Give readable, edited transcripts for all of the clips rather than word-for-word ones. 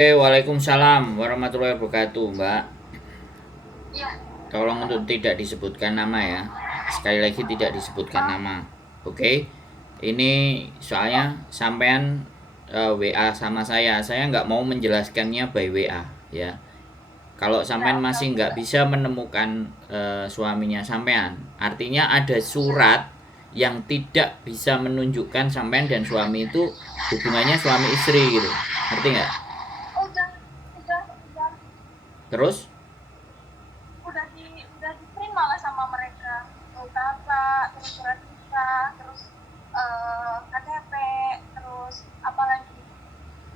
Waalaikumsalam warahmatullahi wabarakatuh, Mbak. Iya, Tolong untuk tidak disebutkan nama ya. Sekali lagi tidak disebutkan ah, nama. Oke. Ini soalnya sampean WA sama saya. Saya nggak mau menjelaskannya by WA ya. Kalau ya sampean oke masih oke nggak Mbak. bisa menemukan suaminya sampean, artinya ada Iya. surat yang tidak bisa menunjukkan sampean dan suami itu hubungannya suami istri gitu. Ngerti nggak? Udah Terus udah diterima lah sama mereka. Kakak, terus surat nikah, terus KTP, terus apa lagi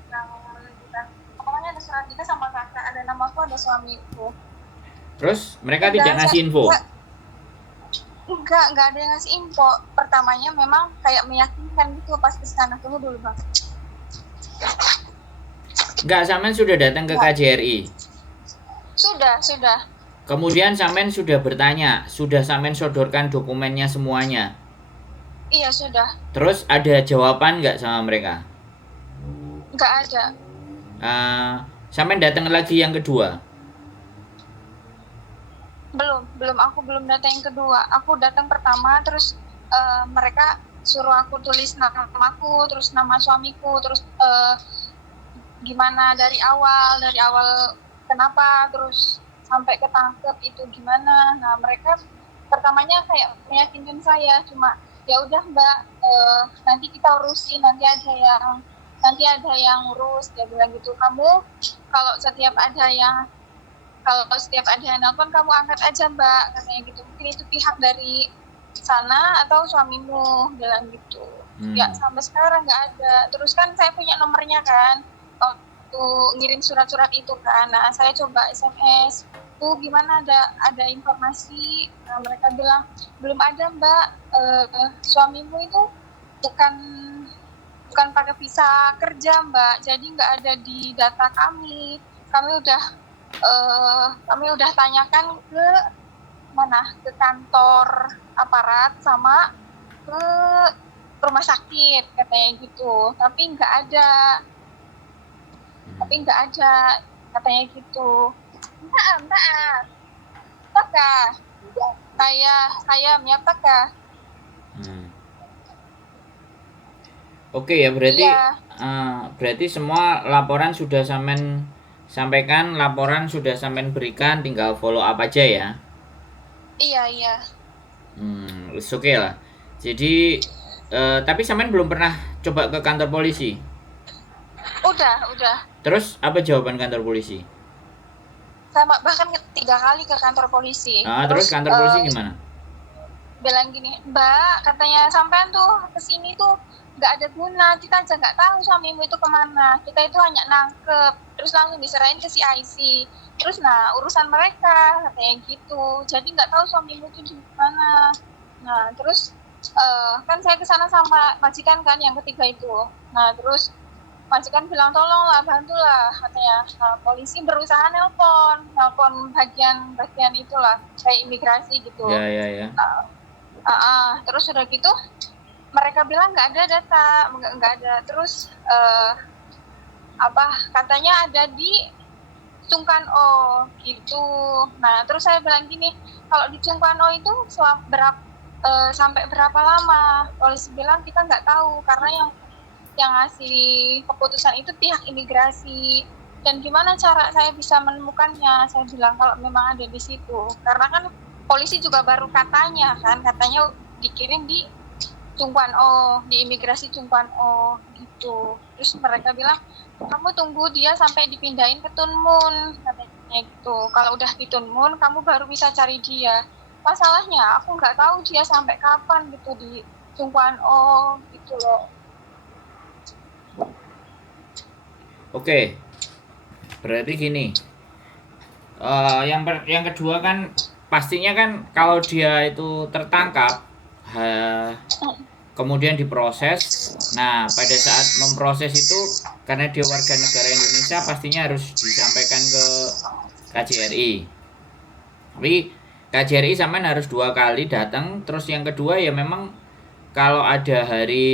yang menunjukkan. Pokoknya ada surat nikah sama kakak, ada namaku, ada suamiku. Terus mereka Udah, tidak saya ngasih info. enggak ada yang ngasih info. Pertamanya memang kayak meyakinkan gitu pas ke sana. Tunggu dulu bang. Enggak, sampean sudah datang ke Ya, KJRI. sudah. Kemudian sampean sudah bertanya, sudah sampean sodorkan dokumennya semuanya. Iya sudah. Terus ada jawaban nggak sama mereka? Nggak ada. Uh, Sampean datang lagi yang kedua. Belum aku belum datang yang kedua, aku datang pertama terus mereka suruh aku tulis namaku terus nama suamiku terus gimana dari awal kenapa terus sampai ketangkep itu gimana. Nah mereka pertamanya kayak meyakinkan saya, cuma ya udah mbak, nanti kita urusin, nanti ada yang ngurus, dia bilang gitu. Kamu kalau setiap ada yang kalau setiap ada yang nelpon kamu angkat aja mbak, katanya gitu. Mungkin itu pihak dari sana atau suamimu, bilang gitu. Ya Hmm. sampai sekarang nggak ada. Terus kan saya punya nomornya kan waktu ngirim surat-surat itu kan. Nah saya coba SMS tuh gimana, ada informasi. Nah, mereka bilang belum ada mbak, suamimu itu bukan bukan pakai visa kerja mbak, jadi nggak ada di data kami. Kami udah tanyakan ke mana, ke kantor aparat sama ke rumah sakit katanya gitu, tapi nggak ada katanya gitu. Entah, apakah saya apakah. Hmm. Oke ya, berarti Iya, berarti semua laporan sudah sampean sampaikan, laporan sudah sampean berikan, tinggal follow up aja ya. iya. Oke okay lah. Jadi tapi sampean belum pernah coba ke kantor polisi. Udah. Terus apa jawaban kantor polisi? Sama bahkan 3 kali ke kantor polisi. Terus Terus kantor polisi gimana? bilang gini, mbak, katanya sampean tuh kesini tuh nggak ada guna, kita aja nggak tahu suamimu itu kemana, kita itu hanya nangkep terus langsung diserahin ke CIC, terus nah urusan mereka katanya gitu, jadi nggak tahu suamimu itu di mana. Nah terus kan saya kesana sama majikan kan yang ketiga itu. Nah terus majikan bilang tolonglah, bantulah katanya. Nah, polisi berusaha nelpon bagian itulah kayak imigrasi gitu. Ya, ya, ya. Nah, terus udah gitu mereka bilang nggak ada data, nggak ada. Terus apa katanya ada di Cungkan O gitu. Nah terus saya bilang gini, kalau di Cungkan O itu sampai berapa lama? Polisi bilang kita nggak tahu karena yang ngasih keputusan itu pihak imigrasi. Dan gimana cara saya bisa menemukannya? Saya bilang kalau memang ada di situ, karena kan polisi juga baru katanya dikirim di Cungkuan O, di imigrasi Cungkuan O gitu. Terus mereka bilang kamu tunggu dia sampai dipindahin ke Tunmun katanya gitu. Kalau udah di Tunmun kamu baru bisa cari dia. Masalahnya aku nggak tahu dia sampai kapan gitu di Cungkuan O gitu loh. Oke, berarti gini. Yang kedua kan pastinya kan kalau dia itu tertangkap, ha- kemudian diproses. Nah, pada saat memproses itu karena dia warga negara Indonesia pastinya harus disampaikan ke KJRI. Tapi KJRI sampean harus 2 kali datang. Terus yang kedua ya memang kalau ada hari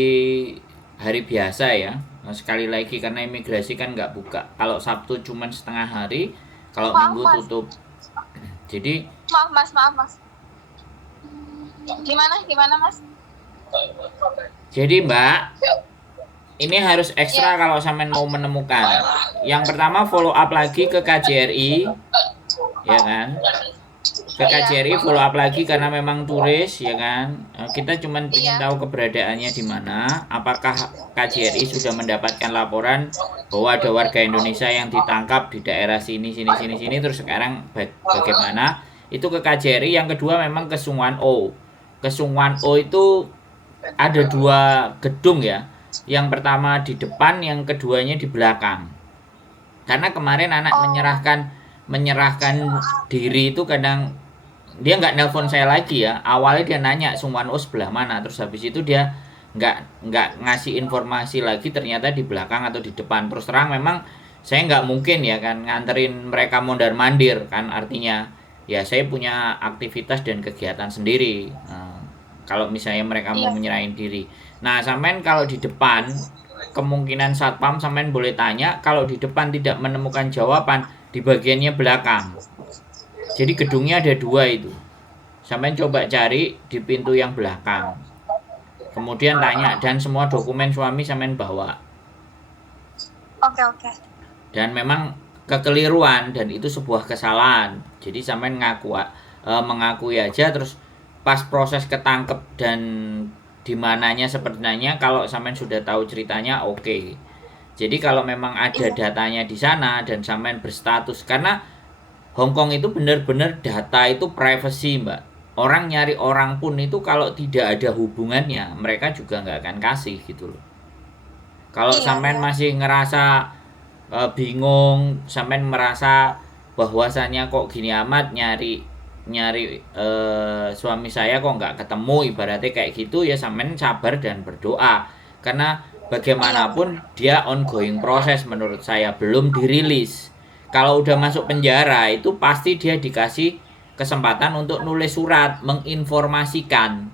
hari biasa ya, sekali lagi karena imigrasi kan nggak buka. Kalau Sabtu cuman setengah hari, kalau Maaf Minggu mas, tutup. Jadi maaf mas. Gimana mas? Mbak, ini harus ekstra Ya, kalau sampean mau menemukan. Yang pertama follow up lagi ke KJRI, ya kan? Ke KJRI iya, follow up lagi karena memang turis, ya kan? Kita cuma ingin iya, tahu keberadaannya di mana. Apakah KJRI sudah mendapatkan laporan bahwa ada warga Indonesia yang ditangkap di daerah sini, sini, sini, sini. Terus sekarang bagaimana? Itu ke KJRI. Yang kedua memang ke Sungwan O. Ke Sungwan O itu ada dua gedung ya. Yang pertama di depan, yang keduanya di belakang. Karena kemarin anak oh, menyerahkan diri itu kadang dia nggak nelpon saya lagi ya. Awalnya dia nanya Sungwan O sebelah mana, terus habis itu dia nggak ngasih informasi lagi, ternyata di belakang atau di depan. Terus terang memang saya nggak mungkin ya kan nganterin mereka mondar mandir kan, artinya ya saya punya aktivitas dan kegiatan sendiri. Kalau misalnya mereka mau iya, menyerahin diri, nah sampean kalau di depan kemungkinan satpam sampean boleh tanya, kalau di depan tidak menemukan jawaban di bagiannya belakang. Jadi gedungnya ada dua itu. Sampai coba cari di pintu yang belakang. Kemudian tanya dan semua dokumen suami sampean bawa. oke, Dan memang kekeliruan dan itu sebuah kesalahan. Jadi sampean mengakui aja, terus pas proses ketangkep dan di mananya sebenarnya kalau sampean sudah tahu ceritanya oke. Jadi kalau memang ada iya, datanya di sana dan sampean berstatus, karena Hong Kong itu benar-benar data itu privacy, Mbak. Orang nyari orang pun itu kalau tidak ada hubungannya, mereka juga nggak akan kasih gitu loh. Kalau iya, sampean iya, masih ngerasa bingung, sampean merasa bahwasannya kok gini amat nyari nyari suami saya kok nggak ketemu, ibaratnya kayak gitu ya, sampean sabar dan berdoa. Karena iya, bagaimanapun dia ongoing proses menurut saya, belum dirilis. Kalau udah masuk penjara itu pasti dia dikasih kesempatan untuk nulis surat menginformasikan.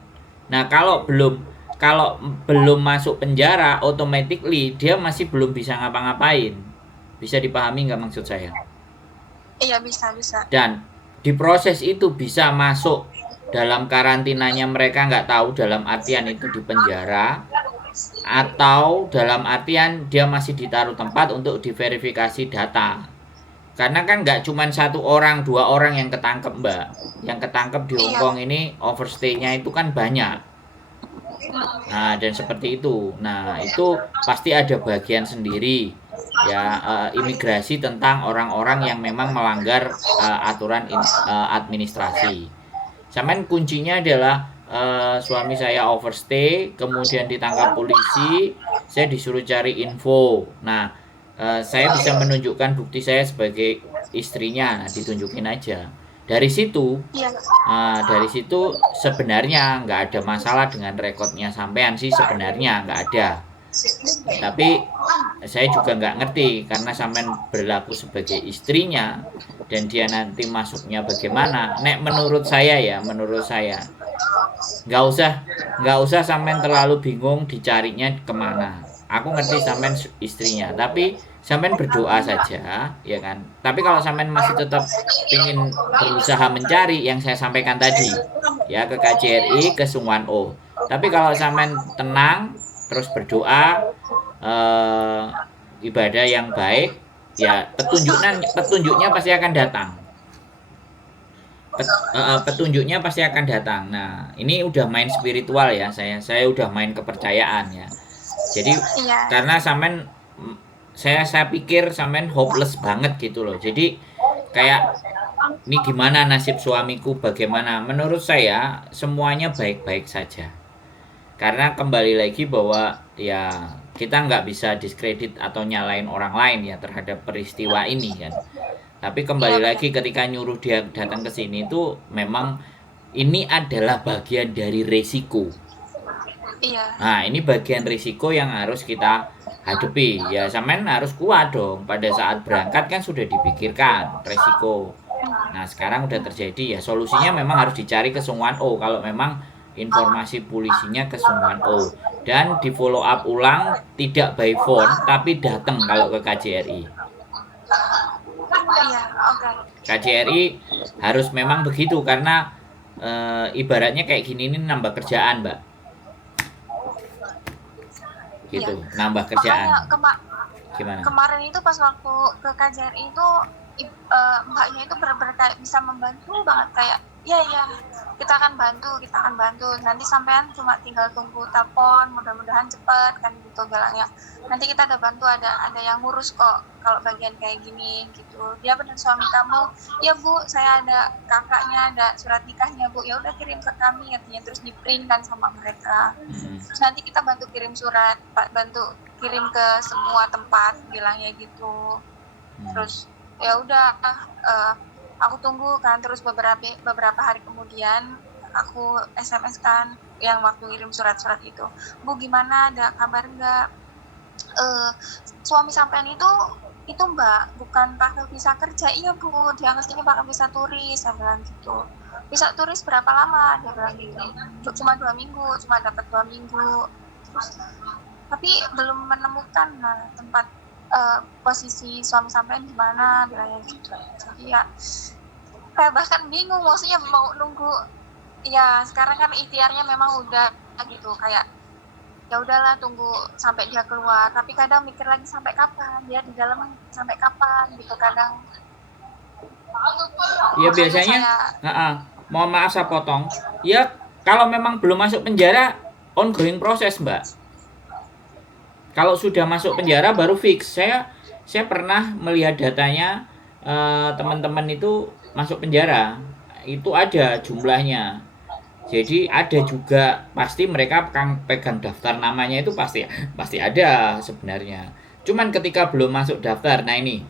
Nah, kalau belum masuk penjara, automatically dia masih belum bisa ngapa-ngapain. Bisa dipahami nggak maksud saya? iya, bisa, Dan di proses itu bisa masuk dalam karantinanya, mereka nggak tahu dalam artian itu di penjara, atau dalam artian dia masih ditaruh tempat untuk diverifikasi data. Karena kan nggak cuma satu orang, dua orang yang ketangkep, Mbak. Yang ketangkep di Hong iya, Kong ini overstay-nya itu kan banyak. Nah, dan seperti itu. Nah, itu pasti ada bagian sendiri ya, imigrasi tentang orang-orang yang memang melanggar aturan administrasi. Sampai kuncinya adalah suami saya overstay, kemudian ditangkap polisi, saya disuruh cari info. Nah, saya bisa menunjukkan bukti saya sebagai istrinya, nah ditunjukin aja. Dari situ iya, sebenarnya nggak ada masalah dengan rekodnya sampean sih, sebenarnya nggak ada. Tapi saya juga nggak ngerti karena sampean berlaku sebagai istrinya dan dia nanti masuknya bagaimana. Nek menurut saya nggak usah sampean terlalu bingung dicarinya kemana. Aku ngerti sampean istrinya, tapi sampean berdoa saja, ya kan. Tapi kalau sampean masih tetap ingin berusaha mencari yang saya sampaikan tadi, ya ke KJRI, ke Sungwan O. Tapi kalau sampean tenang, terus berdoa, eh, ibadah yang baik, ya petunjuknya pasti akan datang. Petunjuknya pasti akan datang. Nah, ini udah main spiritual ya, saya udah main kepercayaan ya. Jadi iya, karena sampean, saya pikir sampean hopeless banget gitu loh. Jadi kayak ini gimana nasib suamiku, bagaimana? Menurut saya semuanya baik-baik saja. Karena kembali lagi bahwa ya kita nggak bisa diskredit atau nyalain orang lain ya terhadap peristiwa ini kan. Tapi iya, kembali benar. lagi ketika nyuruh dia datang ke sini itu memang ini adalah bagian dari resiko. Iya, Nah, ini bagian risiko yang harus kita hadapi. Ya, sampean harus kuat dong. Pada saat berangkat kan sudah dipikirkan resiko. Nah, sekarang udah terjadi ya. Solusinya memang harus dicari ke Sungwan O. Kalau memang informasi polisinya ke Sungwan O. dan di follow up ulang, tidak by phone tapi datang kalau ke KJRI. Iya, oke. KJRI harus memang begitu karena ibaratnya kayak gini ini nambah kerjaan, Mbak. Gitu, Iya. nambah kerjaan. Makanya Gimana? kemarin itu pas waktu ke KJRI itu mbaknya itu benar-benar kayak bisa membantu banget, kayak ya kita akan bantu nanti sampean cuma tinggal tunggu telepon, mudah-mudahan cepet kan gitu bilangnya, nanti kita ada bantu, ada yang ngurus kok kalau bagian kayak gini gitu. Dia benar, suami kamu, ya Bu saya ada kakaknya, ada surat nikahnya Bu, ya udah kirim ke kami katanya, terus di print kan sama mereka, terus nanti kita bantu kirim surat, bantu kirim ke semua tempat bilangnya gitu. Terus ya udah aku tunggu kan, terus beberapa hari kemudian aku SMS kan yang waktu kirim surat-surat itu, Bu gimana, ada kabar nggak, suami sampean itu Mbak bukan pakai visa kerja. Iya Bu, dia mestinya pakai visa turis, saya bilang gitu. Visa turis berapa lama, dia bilang gitu, cuma 2 minggu, cuma dapat 2 minggu, terus tapi belum menemukan tempat posisi suami sampean di mana bilangnya gitu. Jadi ya kayak bahkan bingung, maksudnya mau nunggu, ya sekarang kan ikhtiarnya memang udah gitu, kayak ya udahlah tunggu sampai dia keluar, tapi kadang mikir lagi sampai kapan dia di dalam, sampai kapan gitu kadang. Ya biasanya mohon maaf saya potong, ya kalau memang belum masuk penjara ongoing proses, Mbak. Kalau sudah masuk penjara baru fix. Saya pernah melihat datanya, teman-teman itu masuk penjara itu ada jumlahnya. Jadi ada juga pasti mereka pegang daftar namanya, itu pasti ada sebenarnya. Cuman ketika belum masuk daftar, nah ini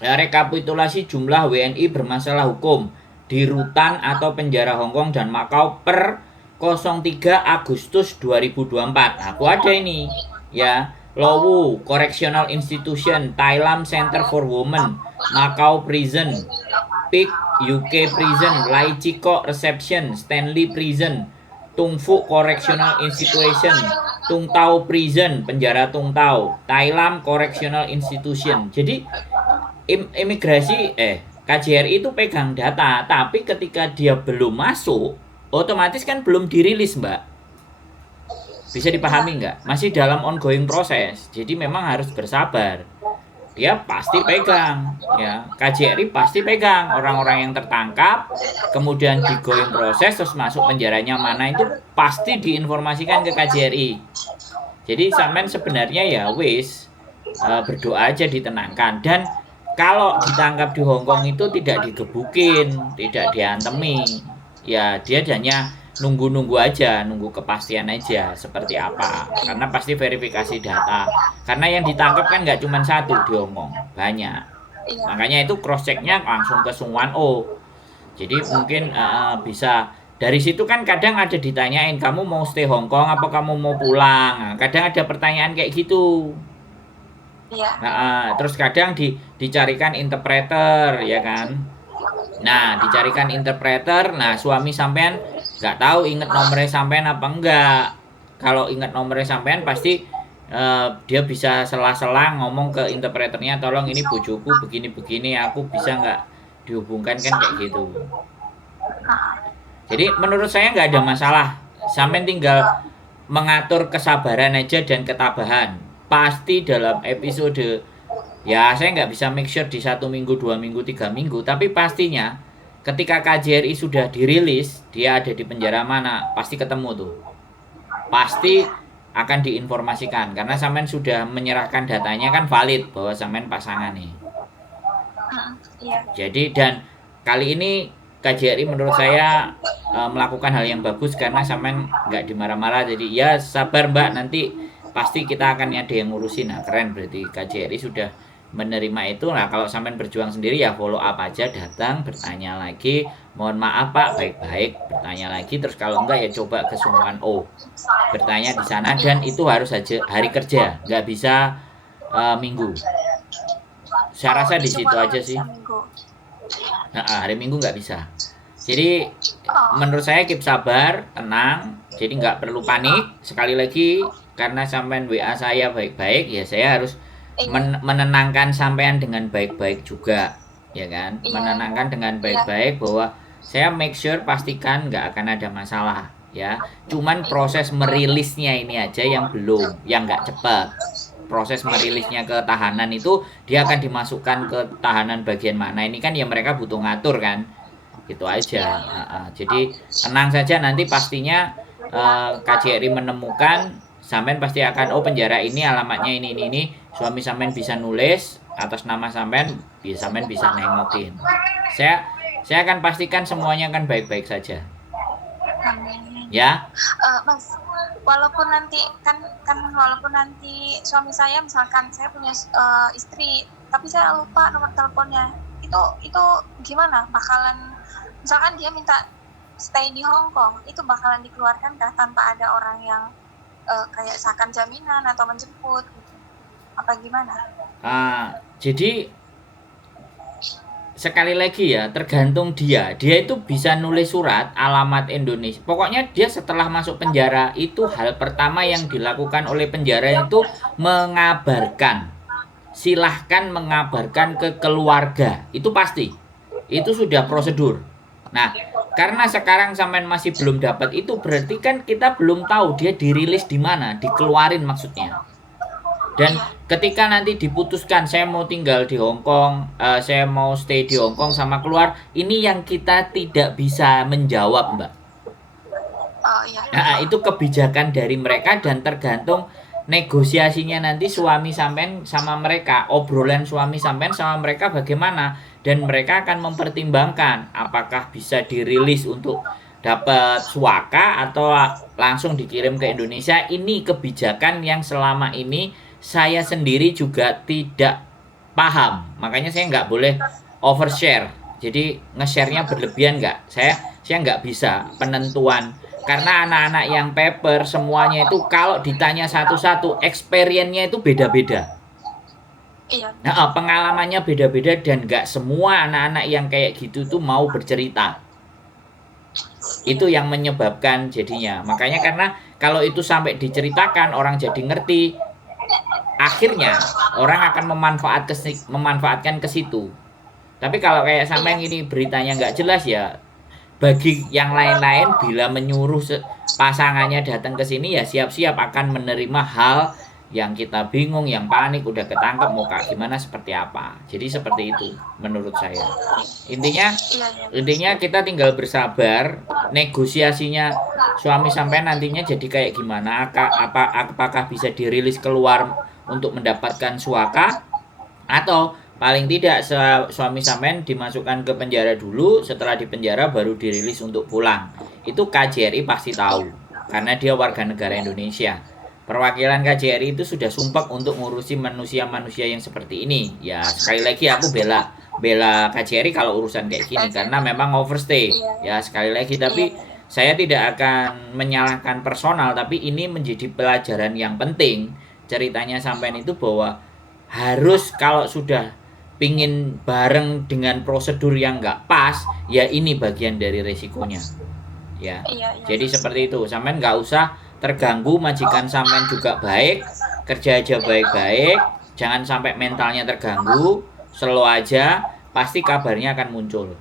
rekapitulasi jumlah WNI bermasalah hukum di rutan atau penjara Hongkong dan Makau per 03 Agustus 2024. Aku ada ini ya, Lowu Correctional Institution, Thailand Center for Women, Macau Prison, Peak UK Prison, Lai Chico Reception, Stanley Prison, Tung Fu Correctional Institution, Tung Tau Prison, penjara Tung Tau, Thailand Correctional Institution. Jadi imigrasi KJRI itu pegang data, tapi ketika dia belum masuk, otomatis kan belum dirilis, Mbak. Bisa dipahami nggak? Masih dalam ongoing proses. Jadi memang harus bersabar. Dia pasti pegang, ya. KJRI pasti pegang orang-orang yang tertangkap, kemudian digoing proses, terus masuk penjaranya mana, itu pasti diinformasikan ke KJRI. Jadi sampean sebenarnya ya wis berdoa aja ditenangkan. Dan kalau ditangkap di Hongkong itu tidak digebukin, tidak diantemi. Ya dia hanya nunggu aja, nunggu kepastian aja seperti apa, karena pasti verifikasi data, karena yang ditangkap kan nggak cuma satu di Hongkong, banyak, makanya itu cross checknya langsung ke Sung Wan Oh. Jadi mungkin bisa dari situ kan kadang ada ditanyain, kamu mau stay Hongkong apa kamu mau pulang, nah, kadang ada pertanyaan kayak gitu. Terus kadang dicarikan interpreter, ya kan. Nah, dicarikan interpreter. Nah, suami sampean nggak tahu inget nomornya sampean apa enggak. Kalau inget nomornya sampean pasti dia bisa sela-sela ngomong ke interpreternya, tolong ini bojoku begini-begini, aku bisa nggak dihubungkan, kan kayak gitu. Jadi menurut saya nggak ada masalah. Sampean tinggal mengatur kesabaran aja dan ketabahan. Pasti dalam episode, ya saya nggak bisa make sure di 1 minggu, 2 minggu, 3 minggu, tapi pastinya ketika KJRI sudah dirilis, dia ada di penjara mana, pasti ketemu tuh. Pasti akan diinformasikan, karena sampean sudah menyerahkan datanya kan valid, bahwa sampean pasangan nih. Jadi dan kali ini KJRI menurut saya melakukan hal yang bagus, karena sampean nggak dimarah-marah. Jadi ya sabar Mbak, nanti pasti kita akan ada yang ngurusin. Nah keren, berarti KJRI sudah menerima itu. Nah kalau sampean berjuang sendiri ya follow up aja, datang bertanya lagi, mohon maaf Pak, baik-baik, bertanya lagi. Terus kalau enggak ya coba ke Sung Wan Oh, bertanya di sana, dan itu harus aja hari kerja, nggak bisa minggu. Saya rasa di situ aja sih. Hari Minggu nggak bisa. Jadi menurut saya keep sabar, tenang, Jadi nggak perlu panik. Sekali lagi, karena sampean WA saya baik-baik, ya saya harus Iya, menenangkan sampean dengan baik-baik juga, ya kan? iya, Menenangkan dengan iya, baik-baik bahwa saya make sure pastikan nggak akan ada masalah, ya. Cuman iya, proses merilisnya ini aja yang belum, yang nggak cepat. Proses iya, merilisnya ke tahanan itu dia akan dimasukkan ke tahanan bagian mana ini kan ya mereka butuh ngatur kan, gitu iya, aja. iya. Jadi tenang saja nanti pastinya KJRI menemukan sampean pasti akan, oh penjara ini alamatnya ini, suami sampean bisa nulis atas nama sampean, bisa sampean bisa nengokin. Saya akan pastikan semuanya akan baik-baik saja, Amin. ya. Mas, walaupun nanti walaupun nanti suami saya misalkan saya punya istri, tapi saya lupa nomor teleponnya. Itu gimana? Bakalan misalkan dia minta stay di Hong Kong, itu bakalan dikeluarkan kah tanpa ada orang yang kayak seakan jaminan atau menjemput gitu? Apa gimana? Jadi sekali lagi ya tergantung dia itu bisa nulis surat alamat Indonesia, pokoknya dia setelah masuk penjara itu hal pertama yang dilakukan oleh penjara itu mengabarkan, silahkan mengabarkan ke keluarga, itu pasti, itu sudah prosedur. Nah, karena sekarang sampean masih belum dapat itu berarti kan kita belum tahu dia dirilis di mana, dikeluarin maksudnya. Dan Iya, ketika nanti diputuskan saya mau tinggal di Hong Kong, saya mau stay di Hong Kong sama keluar, ini yang kita tidak bisa menjawab, Mbak. oh iya, Nah, itu kebijakan dari mereka dan tergantung negosiasinya nanti suami sampean sama mereka, obrolan suami sampean sama mereka bagaimana, dan mereka akan mempertimbangkan apakah bisa dirilis untuk dapat suaka atau langsung dikirim ke Indonesia. Ini kebijakan yang selama ini saya sendiri juga tidak paham, makanya saya nggak boleh overshare, jadi nge-share-nya berlebihan nggak, saya nggak bisa penentuan, karena anak-anak yang paper semuanya itu kalau ditanya satu-satu experience-nya itu beda-beda. iya, Nah, pengalamannya beda-beda dan nggak semua anak-anak yang kayak gitu tuh mau bercerita. iya, Itu yang menyebabkan jadinya. Makanya karena kalau itu sampai diceritakan orang jadi ngerti, akhirnya orang akan memanfaatkan ke situ. Tapi kalau kayak sampai iya, yang ini beritanya nggak jelas ya, bagi yang lain-lain bila menyuruh pasangannya datang ke sini ya siap-siap akan menerima hal yang kita bingung, yang panik, udah ketangkep mau kak gimana seperti apa. Jadi seperti itu menurut saya. Intinya iya, iya, intinya kita tinggal bersabar, negosiasinya suami sampai nantinya jadi kayak gimana, apakah bisa dirilis keluar untuk mendapatkan suaka, atau paling tidak suami sampean dimasukkan ke penjara dulu, setelah di penjara baru dirilis untuk pulang. Itu KJRI pasti tahu karena dia warga negara Indonesia. Perwakilan KJRI itu sudah sumpah untuk ngurusi manusia-manusia yang seperti ini. Ya, sekali lagi aku bela bela KJRI kalau urusan kayak gini karena memang overstay. iya, Ya, sekali lagi iya, tapi saya tidak akan menyalahkan personal, tapi ini menjadi pelajaran yang penting. Ceritanya sampean itu bahwa harus kalau sudah pingin bareng dengan prosedur yang nggak pas, ya ini bagian dari resikonya, ya. iya, iya, Jadi seperti itu, sampean nggak usah terganggu, majikan sampean juga baik, kerja aja baik-baik, jangan sampai mentalnya terganggu, slow aja, pasti kabarnya akan muncul,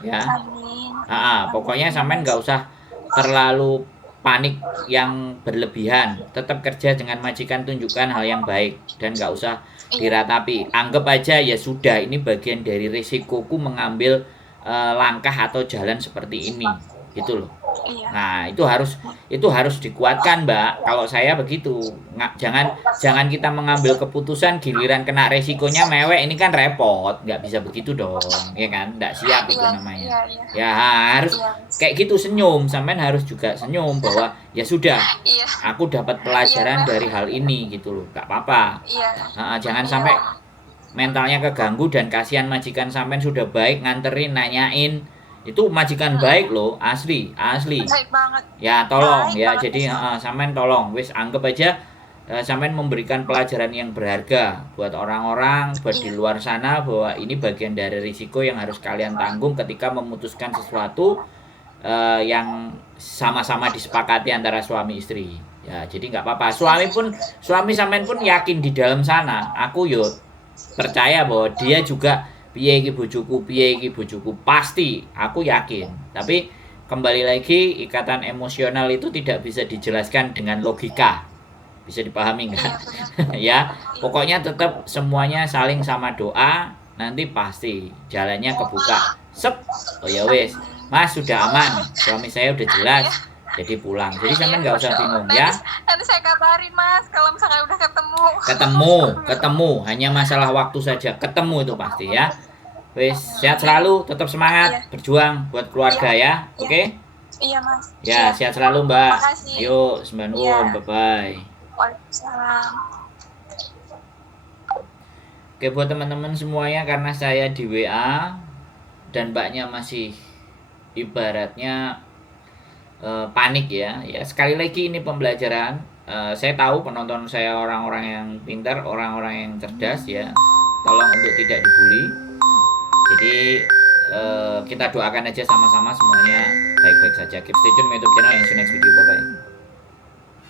ya. amin, Pokoknya amin, sampean Mas. nggak usah terlalu panik yang berlebihan. Tetap kerja dengan majikan, tunjukkan hal yang baik dan nggak usah Iya, diratapi. Anggap aja ya sudah, ini bagian dari risikoku mengambil langkah atau jalan seperti ini, gitu loh. iya, Nah, itu harus dikuatkan, Mbak. Kalau saya begitu, nggak, jangan kita mengambil keputusan giliran kena resikonya mewek, ini kan repot, nggak bisa begitu dong, ya kan? Nggak siap itu iya, namanya. iya, iya, Ya harus iya, Mas. kayak gitu, senyum, sampean harus juga senyum bahwa ya sudah, Iya, aku dapat iya, pelajaran Mas. dari hal ini gitu loh, nggak apa-apa. Iya, Jangan iya, sampai mentalnya keganggu dan kasihan majikan sampean sudah baik nganterin nanyain, itu majikan baik loh, asli asli. baik banget, Ya tolong baik ya, banget, jadi Mas. sampean tolong wis anggap aja sampean memberikan pelajaran yang berharga buat orang-orang buat di Iya, luar sana bahwa ini bagian dari risiko yang harus kalian tanggung ketika memutuskan sesuatu yang sama-sama disepakati antara suami istri. Ya, jadi nggak apa-apa. Suami sampean pun yakin di dalam sana. Aku yo percaya bahwa dia juga piye iki bojoku pasti. Aku yakin. Tapi kembali lagi ikatan emosional itu tidak bisa dijelaskan dengan logika. Bisa dipahami nggak? Ya, pokoknya tetap semuanya saling sama doa. Nanti pasti jalannya kebuka. Sep. Oh ya wes. Mas sudah aman. Suami saya udah jelas. Jadi pulang. Jadi sampean nggak usah bingung ya. Nanti saya kabarin Mas kalau misalnya udah ketemu. Ketemu. Hanya masalah waktu saja. Ketemu itu pasti ya. Wes, sehat selalu, tetap semangat, berjuang buat keluarga ya. Oke? Iya Mas. Ya, sehat selalu Mbak. Makasih. Yuk, sembah nuwun, bye-bye. Waalaikumsalam. Oke, buat teman-teman semuanya, karena saya di WA dan Mbaknya masih ibaratnya panik ya. Ya, sekali lagi ini pembelajaran. Saya tahu penonton saya orang-orang yang pintar, orang-orang yang cerdas ya. Tolong untuk tidak dibully. Jadi kita doakan aja sama-sama semuanya baik-baik saja. Keep stay tune YouTube channel yang next video. Bye-bye.